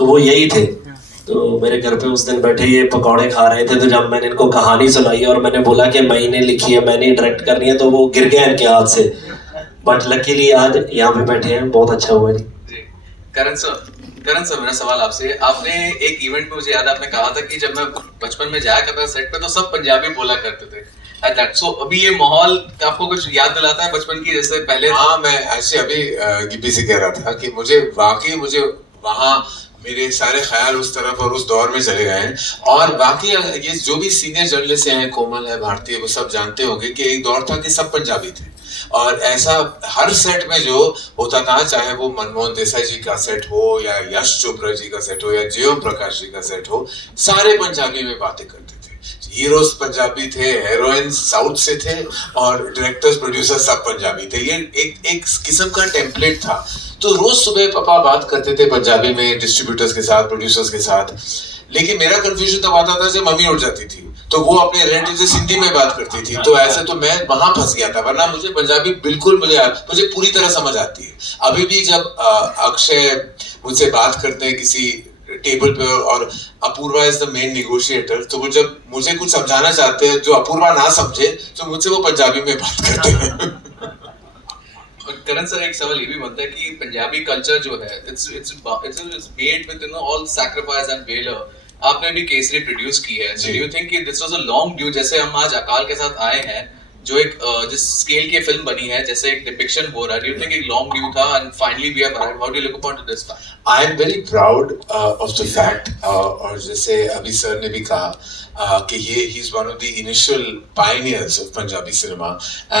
तो वो यही थे। तो मेरे घर पे उस दिन बैठे ये पकौड़े खा रहे थे, तो जब मैंने इनको कहानी सुनाई और मैंने बोला कि मैंने लिखी है, मैंने डायरेक्ट करनी है, तो वो गिर गया इनके हाथ से। बट लकीली आज यहाँ पे बैठे हैं, बहुत अच्छा हुआ जी। करण सर मेरा सवाल आपसे, आपने एक इवेंट में मुझे याद है आपने कहा था कि जब मैं बचपन में जाया करता था सेट पे तो सब पंजाबी बोला करते थे। सो अभी ये माहौल आपको कुछ याद दिलाता है बचपन की, जैसे पहले? हाँ, मैं ऐसे अभी गिप्पी से कह रहा था कि मुझे वहाँ मेरे सारे ख्याल उस तरफ और उस दौर में चले गए हैं। और बाकी ये जो भी सीनियर जर्नलिस्ट हैं, कोमल है, भारतीय, वो सब जानते होंगे कि एक दौर था कि सब पंजाबी थे। और ऐसा हर सेट में जो होता था, चाहे वो मनमोहन देसाई जी का सेट हो या यश चोपड़ा जी का सेट हो या जय ओम प्रकाश जी का सेट हो, सारे पंजाबी में बातें करते थे। हीरोज पंजाबी थे, हीरोइंस साउथ से थे, और डायरेक्टर्स प्रोड्यूसर सब पंजाबी थे। ये एक किस्म का टेम्पलेट था। तो रोज सुबह पापा बात करते थे पंजाबी में डिस्ट्रीब्यूटर्स के साथ, प्रोड्यूसर्स के साथ। लेकिन मेरा कंफ्यूजन तब आता था जब मम्मी उठ जाती थी तो वो अपने रिलेटिव से सिंधी में बात करती थी, तो ऐसे तो मैं वहां फंस गया था। वरना मुझे पंजाबी बिल्कुल मुझे पूरी तरह समझ आती है। अभी भी जब अक्षय मुझसे बात करते हैं किसी टेबल पे और Apurva is the main negotiator, तो वो जब मुझे कुछ समझाना चाहते हैं जो अपूर्वा ना समझे, तो मुझसे वो पंजाबी में बात करते हैं। करण सर, एक सवाल ये भी बनता है कि पंजाबी कल्चर जो है it's made with all sacrifice and valor। आपने भी केसरी प्रोड्यूस की है, so do you think कि this was a long due? जैसे हम आज अकाल के साथ आए हैं, जो एक जिस स्केल की फिल्म बनी है, जैसे एक डिपिक्शन हो रहा है, do you think एक लॉन्ग ड्यू था and finally we have arrived? How do you look upon to this fact? I am very proud of the fact, और जैसे अभी सर ने भी कहा कि ये he is one of the initial pioneers of Punjabi cinema,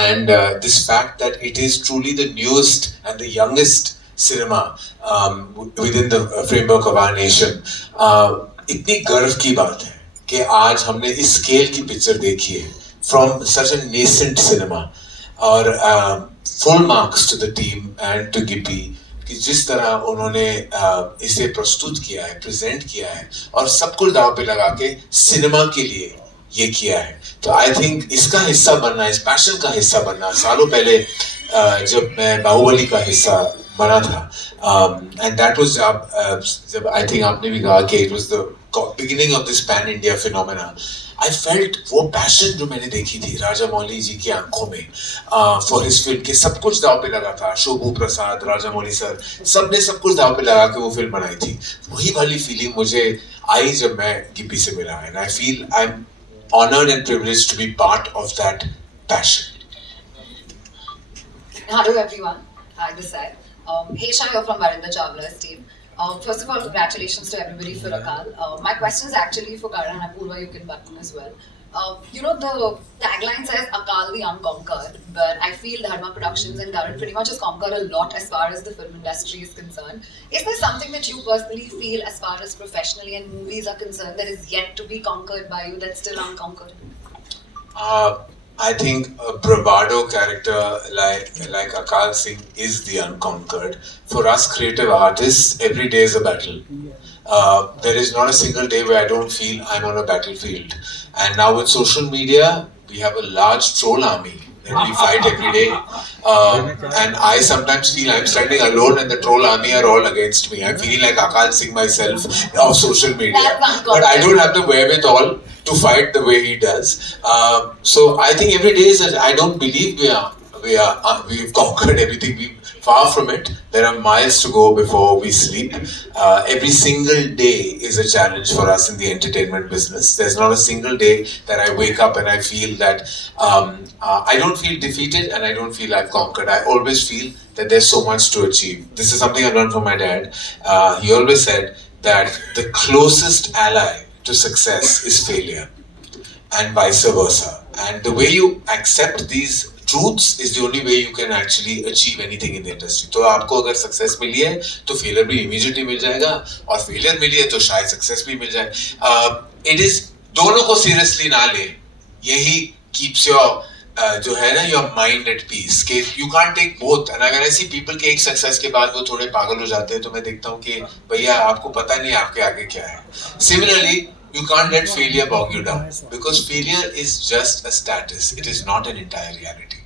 and this fact that it is truly the newest and the youngest cinema within the framework of our nation, इतनी गर्व की बात है कि आज हमने इस स्केल की पिक्चर देखी है from such a nascent cinema। और full marks to the team and to Gippy कि जिस तरह उन्होंने इसे प्रस्तुत किया है, प्रेजेंट किया है, और सब कुछ दांव पे लगा के सिनेमा के लिए ये किया है। तो आई थिंक इसका हिस्सा बनना, इस पैशन का हिस्सा बनना, सालों पहले जब मैं बाहुबली का हिस्सा बना था, एंड दैट वाज जब आई थिंक आपने भी कहा कि it was the beginning of this pan India phenomena. I felt वो पैशन जो मैंने देखी थी राजा मौली जी की आंखों में फॉर हिज फिल्म, के सब कुछ दाव पे लगा था। शोभू प्रसाद, राजा मौली सर, सब ने सब कुछ दाव पे लगा के वो फिल्म बनाई थी। वही वाली फीलिंग मुझे आई जब मैं गिप्पी से मिला, and I feel I am honored and privileged to be part of that passion. Hello everyone, hi this side. Hey Shah, you're from Varinder Chawla's team. First of all, congratulations to everybody for Akal. My question is actually for Karan and Apurva, you can button as well. You know, the tagline says Akal the Unconquered, but I feel Dharma Productions and Karan pretty much has conquered a lot as far as the film industry is concerned. Is there something that you personally feel as far as professionally and movies are concerned that is yet to be conquered by you, that's still unconquered? I think a bravado character like Akal Singh is the unconquered. For us creative artists, every day is a battle. There is not a single day where I don't feel I'm on a battlefield. And now with social media, we have a large troll army that we fight every day. And I sometimes feel I'm standing alone and the troll army are all against me. I'm feeling like Akal Singh myself of social media. But I don't have the wherewithal to fight the way he does. So I think every day is I don't believe we've conquered everything. Far from it. There are miles to go before we sleep. Every single day is a challenge for us in the entertainment business. There's not a single day that I wake up and I feel that I don't feel defeated and I don't feel I've conquered. I always feel that there's so much to achieve. This is something I learned from my dad. He always said that the closest ally to success is failure and vice versa. And the way you accept these truths is the only way you can actually achieve anything in the industry. तो आपको अगर success मिली है तो failure भी immediately मिल जाएगा, और failure मिली है तो शायद सक्सेस भी मिल जाए। इट इज दोनों को सीरियसली ना ले, यही कीप्स योर जो है ना योर माइंड एट पीस, कि you can't take both. And अगर ऐसी पीपल के एक सक्सेस के बाद वो थोड़े पागल हो जाते हैं तो मैं देखता हूँ कि भैया आपको पता नहीं आपके आगे क्या है। Similarly you can't let failure bog you down, because failure is just a status. It is not an entire reality.